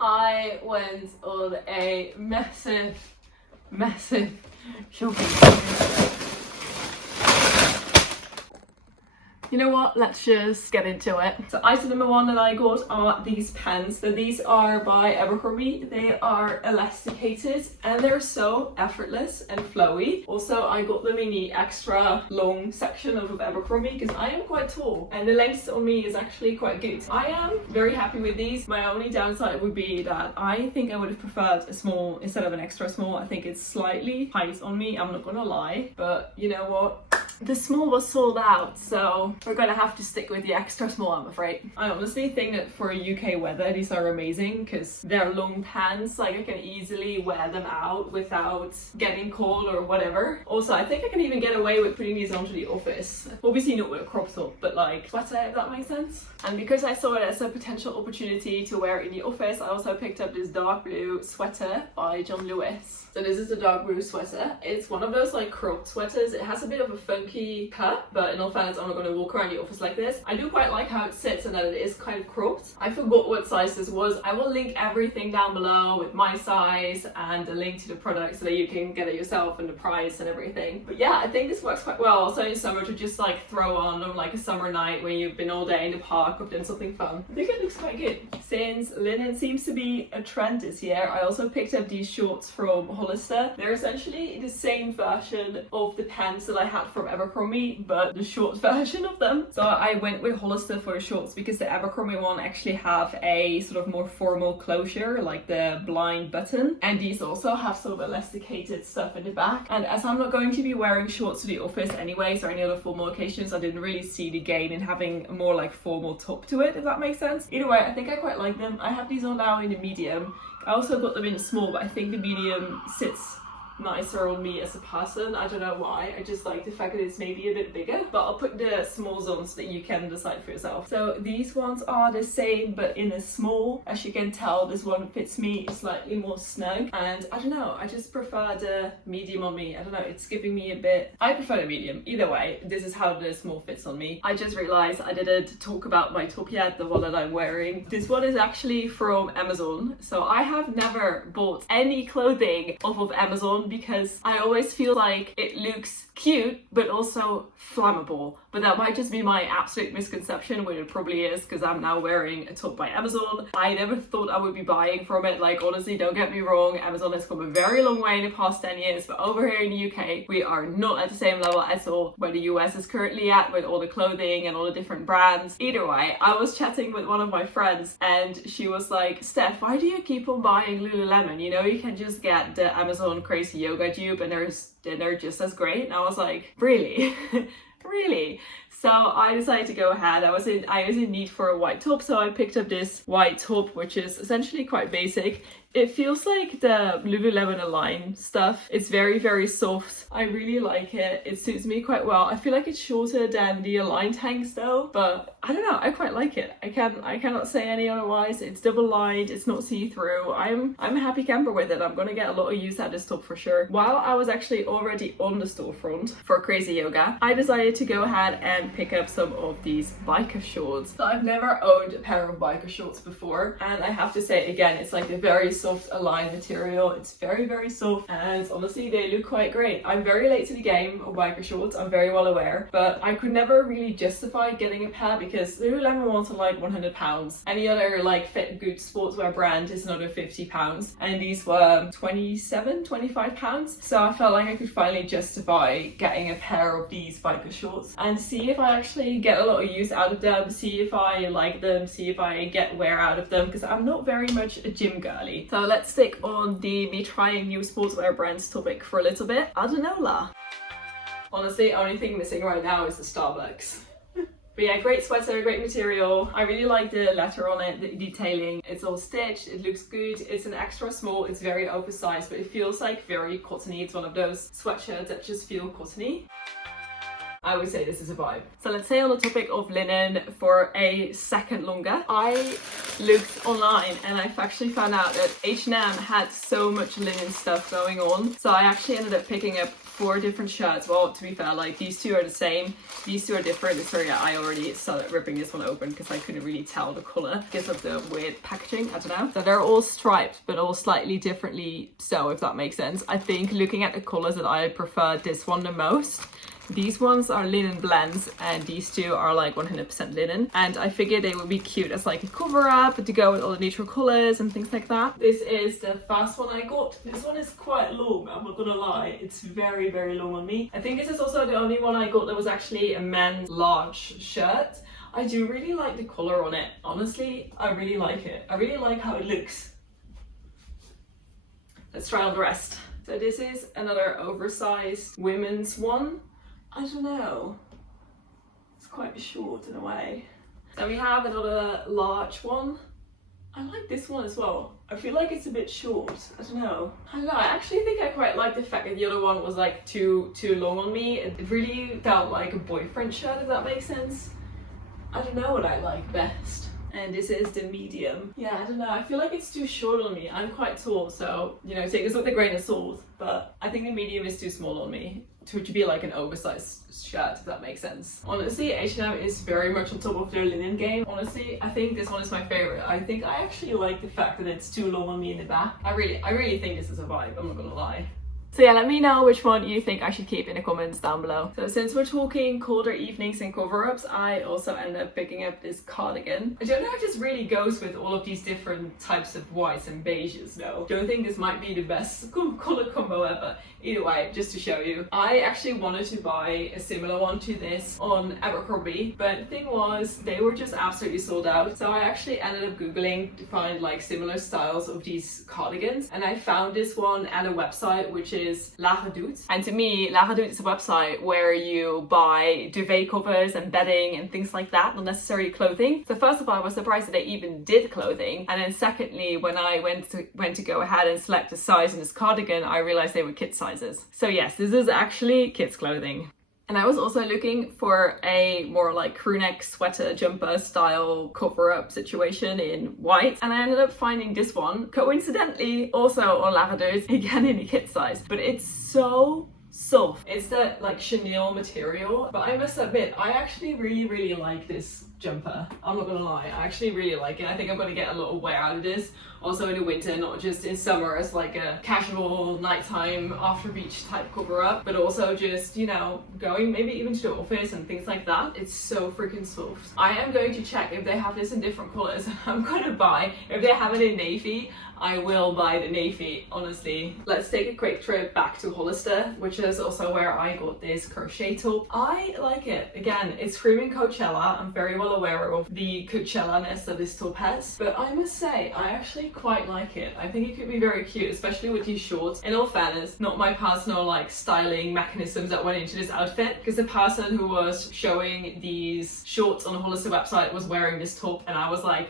I went on a massive shopping spree. You know what, let's just get into it. So item number one that I got are these pants. So these are by Abercrombie. They are elasticated and they're so effortless and flowy. Also, I got them in the extra long section of Abercrombie because I am quite tall and the length on me is actually quite good. I am very happy with these. My only downside would be that I think I would have preferred a small instead of an extra small. I think it's slightly tight on me, I'm not gonna lie, but you know what? The small was sold out, so we're gonna have to stick with the extra small, I'm afraid. I honestly think that for UK weather, these are amazing because they're long pants, like I can easily wear them out without getting cold or whatever. Also, I think I can even get away with putting these onto the office. Obviously not with a crop top, but like sweater, if that makes sense. And because I saw it as a potential opportunity to wear it in the office, I also picked up this dark blue sweater by John Lewis. So this is the dark blue sweater. It's one of those like cropped sweaters. It has a bit of a funky cut, but in all fairness, I'm not going to walk around the office like this. I do quite like how it sits and that it is kind of cropped. I forgot what size this was. I will link everything down below with my size and a link to the product so that you can get it yourself and the price and everything. But yeah, I think this works quite well. Also in summer to just like throw on like a summer night when you've been all day in the park or done something fun. I think it looks quite good. Since linen seems to be a trend this year, I also picked up these shorts from Hollister. They're essentially the same version of the pants that I had from Abercrombie, but the short version of them. So I went with Hollister for the shorts because the Abercrombie one actually have a sort of more formal closure, like the blind button. And these also have sort of elasticated stuff in the back. And as I'm not going to be wearing shorts to the office anyways or any other formal occasions, I didn't really see the gain in having a more like formal top to it, if that makes sense. Either way, I think I quite like them. I have these on now in the medium. I also got them in small, but I think the medium sits nicer on me as a person. I don't know why. I just like the fact that it's maybe a bit bigger, but I'll put the smalls on so that you can decide for yourself. So these ones are the same but in a small. As you can tell, this one fits me slightly more snug, and I don't know, I just prefer the medium on me. I don't know, it's giving me a bit, I prefer the medium. Either way, this is how the small fits on me. I just realized I didn't talk about my top yet, the one that I'm wearing. This one is actually from Amazon. So I have never bought any clothing off of Amazon because I always feel like it looks cute but also flammable. But that might just be my absolute misconception, which it probably is because I'm now wearing a top by Amazon. I never thought I would be buying from it. Like honestly, don't get me wrong, Amazon has come a very long way in the past 10 years, but over here in the UK we are not at the same level at all where the US is currently at with all the clothing and all the different brands. Either way, I was chatting with one of my friends and she was like, Steph, why do you keep on buying Lululemon? You know, you can just get the Amazon Crazy Yoga Dupe and they're just as great. And I was like, really? Really? So I decided to go ahead. I was in need for a white top, so I picked up this white top, which is essentially quite basic. It feels like the Lululemon Align stuff. It's very, very soft. I really like it. It suits me quite well. I feel like it's shorter than the Align tanks though, but I don't know, I quite like it. I cannot say any otherwise. It's double lined, it's not see-through. I'm a happy camper with it. I'm gonna get a lot of use out of this top for sure. While I was actually already on the storefront for Crazy Yoga, I decided to go ahead and pick up some of these Bikershorts. So I've never owned a pair of Bikershorts before, and I have to say again, it's like the very soft Align material. It's very, very soft, and honestly they look quite great. I'm very late to the game of Bikershorts, I'm very well aware, but I could never really justify getting a pair because Lululemon ones are like £100. Any other like fit good sportswear brand is another £50, and these were £25. So I felt like I could finally justify getting a pair of these Bikershorts and see if I actually get a lot of use out of them, see if I like them, see if I get wear out of them, because I'm not very much a gym girly. So let's stick on the me trying new sportswear brands topic for a little bit. I don't know, la. Honestly, only thing missing right now is the Starbucks. But yeah, great sweater, great material. I really like the letter on it, the detailing. It's all stitched, it looks good. It's an extra small, it's very oversized, but it feels like very cottony. It's one of those sweatshirts that just feel cottony. I would say this is a vibe. So let's stay on the topic of linen for a second longer. I looked online and I've actually found out that H&M had so much linen stuff going on. So I actually ended up picking up 4 different shirts. Well, to be fair, like these 2 are the same, these 2 are different. So yeah, I already started ripping this one open because I couldn't really tell the color because of the weird packaging. I don't know. So they're all striped, but all slightly differently. So if that makes sense, I think looking at the colors that I prefer this one the most. These ones are linen blends and these 2 are like 100% linen, and I figured they would be cute as like a cover up to go with all the neutral colors and things like that. This is the first one I got. This one is quite long, I'm not gonna lie. It's very, very long on me. I think this is also the only one I got that was actually a men's large shirt. I do really like the color on it. Honestly, I really like it. I really like how it looks. Let's try on the rest. So this is another oversized women's one. I don't know, it's quite short in a way. Then we have another large one. I like this one as well. I feel like it's a bit short, I don't know. I actually think I quite like the fact that the other one was like too long on me. It really felt like a boyfriend shirt, if that makes sense. I don't know what I like best. And this is the medium. Yeah, I don't know, I feel like it's too short on me. I'm quite tall, so, you know, take this with a grain of salt, but I think the medium is too small on me to be like an oversized shirt, if that makes sense. Honestly, H&M is very much on top of their linen game. Honestly, I think this one is my favorite. I think I actually like the fact that it's too long on me in the back. I really think this is a vibe, I'm not gonna lie. So yeah, let me know which one you think I should keep in the comments down below. So since we're talking colder evenings and cover-ups, I also ended up picking up this cardigan. I don't know if this really goes with all of these different types of whites and beiges though. Don't think this might be the best color combo ever. Either way, just to show you. I actually wanted to buy a similar one to this on Abercrombie, but the thing was, they were just absolutely sold out. So I actually ended up Googling to find like similar styles of these cardigans, and I found this one at a website which is La Redoute. And to me, La Redoute is a website where you buy duvet covers and bedding and things like that, not necessarily clothing. So first of all, I was surprised that they even did clothing. And then secondly, when I went to go ahead and select a size in this cardigan, I realized they were kid sizes. So yes, this is actually kids clothing. And I was also looking for a more like crew neck sweater jumper style cover-up situation in white, and I ended up finding this one, coincidentally also on La Redoute, again in the kid size. But it's so soft. It's that like chenille material, but I must admit, I actually really like this jumper. I'm not gonna lie, I actually really like it. I think I'm gonna get a lot of wear out of this, also in the winter, not just in summer as like a casual nighttime after beach type cover up, but also just, you know, going maybe even to the office and things like that. It's so freaking soft. I am going to check if they have this in different colors. I'm gonna buy, if they have it in navy, I will buy the navy, honestly. Let's take a quick trip back to Hollister, which is also where I got this crochet top. I like it. Again, it's screaming Coachella. I'm very well aware of the Coachella-ness that this top has, but I must say, I actually quite like it. I think it could be very cute, especially with these shorts. In all fairness, not my personal like styling mechanisms that went into this outfit, because the person who was showing these shorts on the Hollister website was wearing this top, and I was like,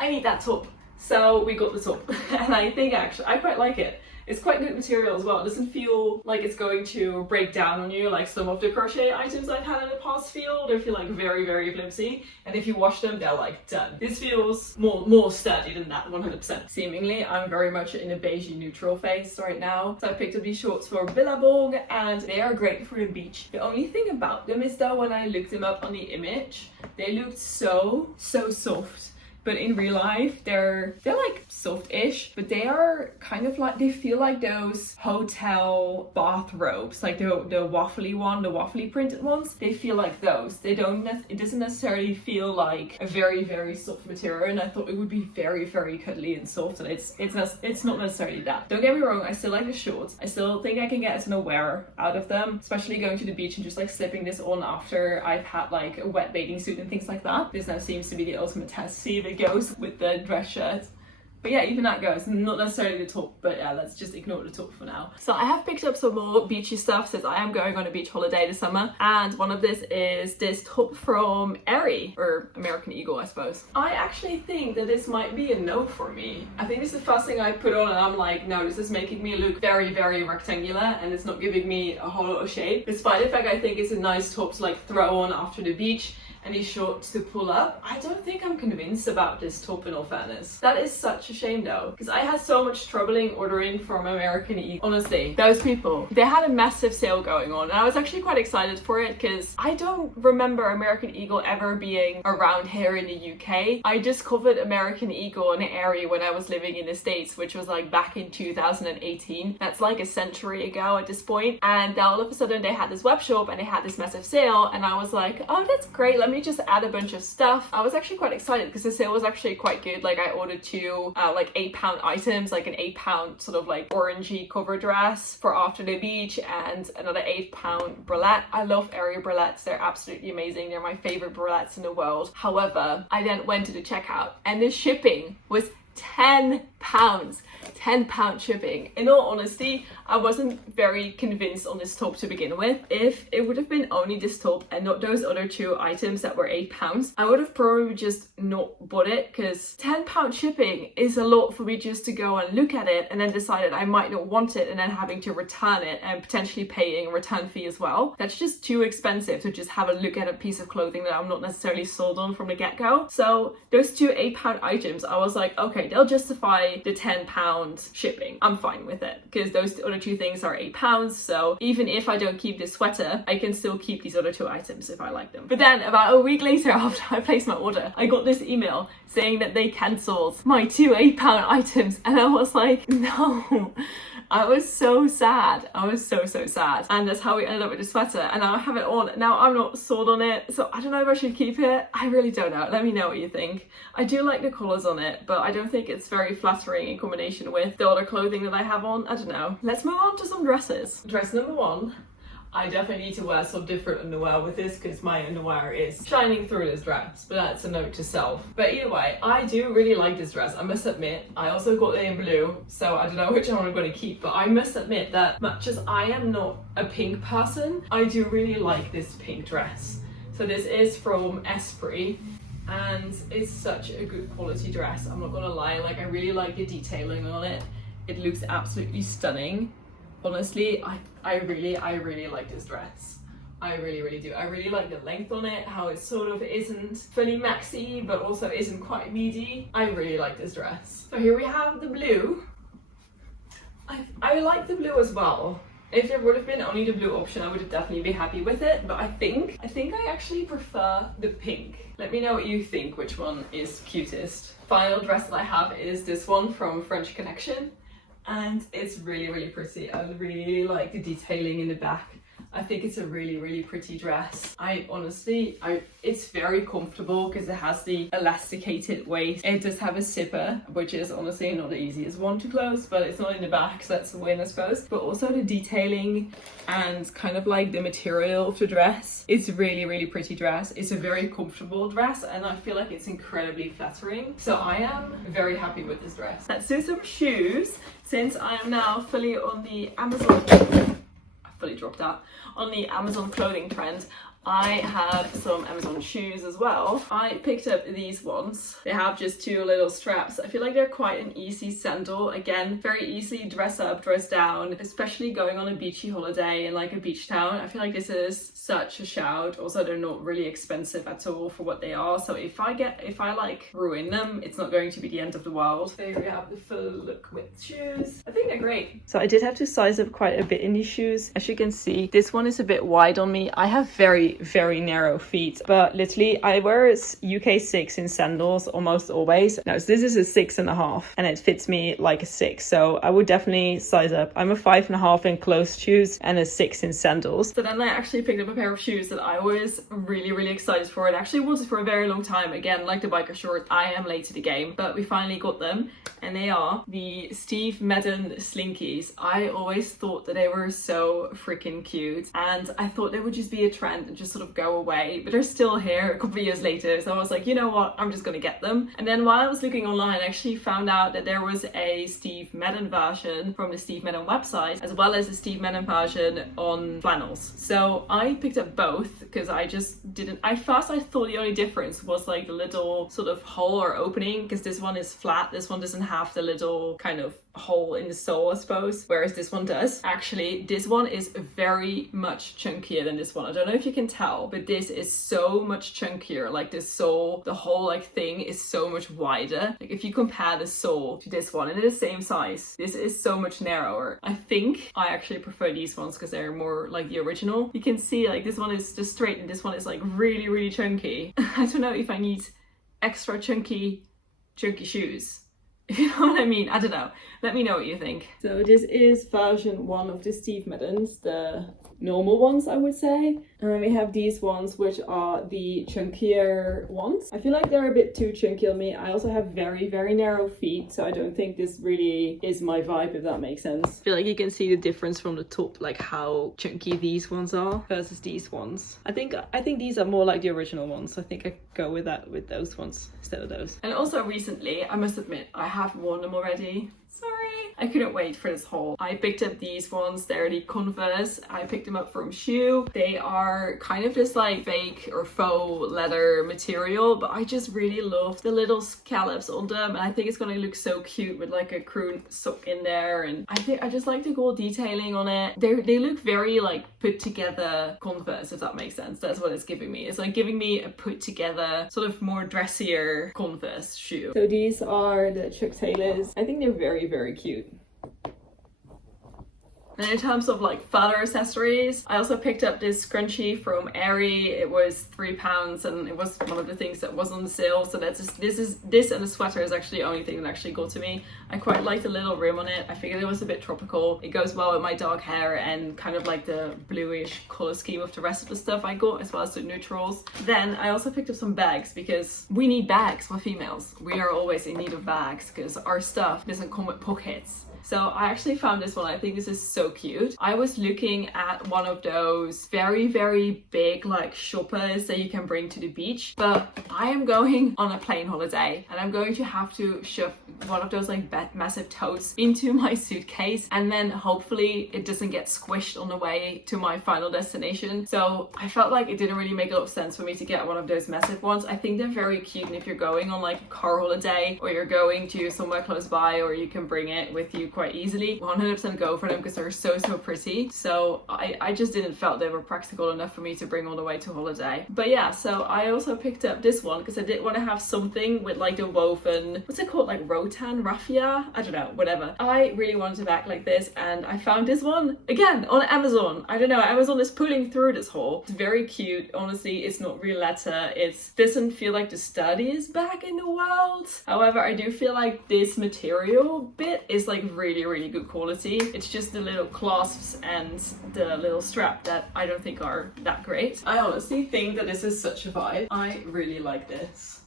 I need that top. So we got the top, and I think actually I quite like it. It's quite good material as well. It doesn't feel like it's going to break down on you like some of the crochet items I've had in the past feel. They feel like very flimsy, and if you wash them, they're like done. This feels more sturdy than that, 100%. Seemingly, I'm very much in a beige neutral phase right now. So I picked up these shorts for Billabong, and they are great for the beach. The only thing about them is that when I looked them up on the image, they looked so soft. But in real life, they're like soft-ish, but they are kind of like, they feel like those hotel bathrobes, like the waffly printed ones. They feel like those. It doesn't necessarily feel like a very soft material, and I thought it would be very cuddly and soft, and it's not necessarily that. Don't get me wrong, I still like the shorts. I still think I can get a ton of wear out of them, especially going to the beach and just like slipping this on after I've had like a wet bathing suit and things like that. This now seems to be the ultimate test. See if it goes with the dress shirt. But yeah, even that goes. Not necessarily the top, but yeah, let's just ignore the top for now. So I have picked up some more beachy stuff since I am going on a beach holiday this summer, and one of this is this top from Aerie, or American Eagle, I suppose. I actually think that this might be a no for me. I think this is the first thing I put on and I'm like, no, this is making me look very rectangular, and it's not giving me a whole lot of shape, despite the fact I think it's a nice top to like throw on after the beach. and it's short to pull up. I don't think I'm convinced about this top in all fairness. That is such a shame though, because I had so much troubling ordering from American Eagle. Honestly, those people, they had a massive sale going on and I was actually quite excited for it because I don't remember American Eagle ever being around here in the UK. I discovered American Eagle and Aerie when I was living in the States, which was like back in 2018. That's like a century ago at this point. And then all of a sudden they had this web shop and they had this massive sale and I was like, oh, that's great, let me just add a bunch of stuff. I was actually quite excited because the sale was actually quite good. Like I ordered two like £8 items, like an £8 sort of like orangey cover dress for after the beach and another £8 bralette. I love Aerie bralettes, they're absolutely amazing. They're my favorite bralettes in the world. However, I then went to the checkout and the shipping was £10. £10 shipping. In all honesty, I wasn't very convinced on this top to begin with. If it would have been only this top and not those other two items that were £8, I would have probably just not bought it because £10 shipping is a lot for me just to go and look at it and then decide that I might not want it and then having to return it and potentially paying a return fee as well. That's just too expensive to just have a look at a piece of clothing that I'm not necessarily sold on from the get-go. So those two £8 items, I was like, okay, they'll justify the £10 shipping. I'm fine with it because those other two things are £8, so even if I don't keep this sweater, I can still keep these other two items if I like them. But then about a week later after I placed my order, I got this email saying that they cancelled my two £8 items and I was like, no. I was so sad. I was so sad. And that's how we ended up with the sweater. And now I have it on. Now I'm not sold on it. So I don't know if I should keep it. I really don't know. Let me know what you think. I do like the colours on it, but I don't think it's very flattering in combination with the other clothing that I have on. I don't know. Let's move on to some dresses. Dress number one. I definitely need to wear some different underwear with this because my underwear is shining through this dress, but that's a note to self. But either way, I do really like this dress, I must admit. I also got it in blue, so I don't know which one I'm going to keep, but I must admit that much as I am not a pink person, I do really like this pink dress. So this is from Esprit and it's such a good quality dress, I'm not gonna lie. Like I really like the detailing on it. It looks absolutely stunning. Honestly, I really like this dress. I really do. I really like the length on it, how it sort of isn't fully maxi, but also isn't quite midi. I really like this dress. So here we have the blue. I like the blue as well. If there would have been only the blue option, I would have definitely been happy with it, but I think I actually prefer the pink. Let me know what you think, which one is cutest. Final dress that I have is this one from French Connection. And it's really pretty. I really like the detailing in the back. I think it's a really pretty dress. It's very comfortable because it has the elasticated waist. It does have a zipper, which is honestly not the easiest one to close, but it's not in the back, so that's a win, I suppose. But also the detailing and kind of like the material of the dress. It's really pretty dress. It's a very comfortable dress and I feel like it's incredibly flattering. So I am very happy with this dress. Let's do some shoes. Since I am now fully on the Amazon clothing trend, I have some Amazon shoes as well. I picked up these ones. They have just two little straps. I feel like they're quite an easy sandal. Again, very easily dress up, dress down, especially going on a beachy holiday in like a beach town. I feel like this is such a shout. Also, they're not really expensive at all for what they are. So if I like ruin them, it's not going to be the end of the world. So here we have the full look with shoes. I think they're great. So I did have to size up quite a bit in these shoes. As you can see, this one is a bit wide on me. I have very narrow feet, but literally I wear UK 6 in sandals almost always. Now, so this is a 6.5 and it fits me like a 6, so I would definitely size up. I'm a 5.5 in closed shoes and a 6 in sandals. So then I actually picked up a pair of shoes that I was really excited for. It actually wanted for a very long time. Again, like the Bikershorts, I am late to the game, but we finally got them, and they are the Steve Madden Slinkies. I always thought that they were so freaking cute, and I thought they would just be a trend and just sort of go away, but they're still here a couple of years later. So I was like, you know what, I'm just gonna get them. And then while I was looking online, I actually found out that there was a Steve Madden version from the Steve Madden website, as well as a Steve Madden version on flannels. So I picked up both because I just didn't, at first I thought the only difference was like the little sort of hole or opening, because this one is flat, this one doesn't have the little kind of hole in the sole, I suppose, whereas this one does. Actually, this one is very much chunkier than this one. I don't know if you can can tell, but this is so much chunkier. Like this sole, the whole like thing is so much wider. Like if you compare the sole to this one, and it is the same size, this is so much narrower. I think I actually prefer these ones because they're more like the original. You can see like this one is just straight and this one is like really, really chunky. I don't know if I need extra chunky shoes. You know what I mean? I don't know. Let me know what you think. So this is version 1 of the Steve Maddens, the normal ones I would say. And then we have these ones which are the chunkier ones. I feel like they're a bit too chunky on me. I also have very, very narrow feet, so I don't think this really is my vibe, if that makes sense. I feel like you can see the difference from the top, like how chunky these ones are versus these ones. I think these are more like the original ones, so I think I go with that, with those ones instead of those. And also recently, I must admit, I have worn them already. Sorry, I couldn't wait for this haul. I picked up these ones. They're the Converse. I picked them up from Shoe. They are kind of this like fake or faux leather material, but I just really love the little scallops on them, and I think it's gonna look so cute with like a crew sock in there. And I just like the gold detailing on it. They look very like put together Converse, if that makes sense. That's what it's giving me. It's like giving me a put together sort of more dressier Converse shoe. So these are the Chuck Taylors. I think they're very, very cute. And in terms of like further accessories, I also picked up this scrunchie from Aerie. It was £3 and it was one of the things that was on the sale. So that's just, this and the sweater is actually the only thing that actually got to me. I quite liked the little rim on it. I figured it was a bit tropical. It goes well with my dark hair and kind of like the bluish color scheme of the rest of the stuff I got, as well as the neutrals. Then I also picked up some bags because we need bags for females. We are always in need of bags because our stuff doesn't come with pockets. So I actually found this one. I think this is so cute. I was looking at one of those very, very big like shoppers that you can bring to the beach, but I am going on a plane holiday and I'm going to have to shove one of those like massive totes into my suitcase, and then hopefully it doesn't get squished on the way to my final destination. So I felt like it didn't really make a lot of sense for me to get one of those massive ones. I think they're very cute, and if you're going on like a car holiday or you're going to somewhere close by, or you can bring it with you quite easily, 100% go for them because they're so pretty. So I just didn't felt they were practical enough for me to bring all the way to holiday. But yeah, so I also picked up this one because I did want to have something with like the woven, what's it called, like rotan, raffia, I don't know, whatever. I really wanted a bag like this, and I found this one again on Amazon. I don't know, Amazon is pulling through this haul. It's very cute. Honestly, it's not real leather. It doesn't feel like the sturdiest bag in the world. However, I do feel like this material bit is like really good quality. It's just the little clasps and the little strap that I don't think are that great. I honestly think that this is such a vibe. I really like this.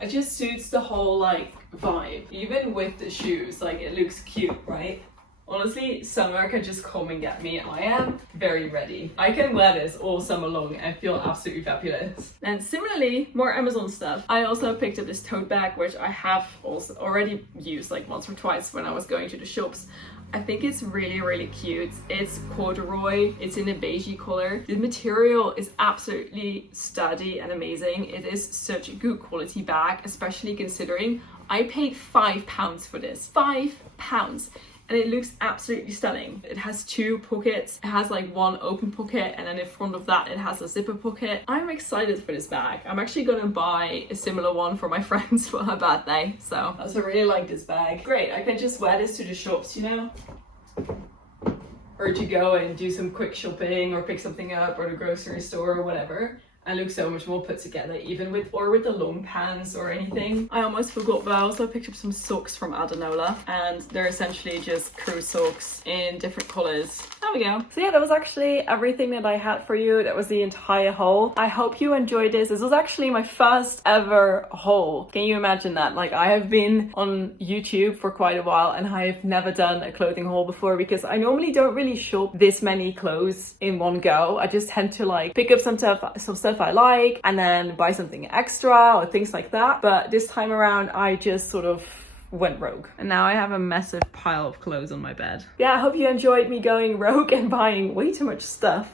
It just suits the whole like vibe. Even with the shoes, like it looks cute, right? Honestly, summer can just come and get me. I am very ready. I can wear this all summer long and feel absolutely fabulous. And similarly, more Amazon stuff. I also picked up this tote bag, which I have also already used like once or twice when I was going to the shops. I think it's really cute. It's corduroy. It's in a beigey color. The material is absolutely sturdy and amazing. It is such a good quality bag, especially considering I paid £5 for this. £5. And it looks absolutely stunning. It has 2 pockets. It has like one open pocket, and then in front of that it has a zipper pocket. I'm excited for this bag. I'm actually gonna buy a similar one for my friends for her birthday. So I also really like this bag. Great, I can just wear this to the shops, you know? Or to go and do some quick shopping or pick something up, or the grocery store or whatever. I look so much more put together, even with the long pants or anything. I almost forgot, but I also picked up some socks from Adanola, and they're essentially just crew socks in different colors. There we go. So yeah, that was actually everything that I had for you. That was the entire haul. I hope you enjoyed this. This was actually my first ever haul. Can you imagine that? Like, I have been on YouTube for quite a while and I have never done a clothing haul before, because I normally don't really shop this many clothes in one go. I just tend to like pick up some stuff I like and then buy something extra or things like that. But this time around I just sort of went rogue, and now I have a massive pile of clothes on my bed. Yeah, I hope you enjoyed me going rogue and buying way too much stuff.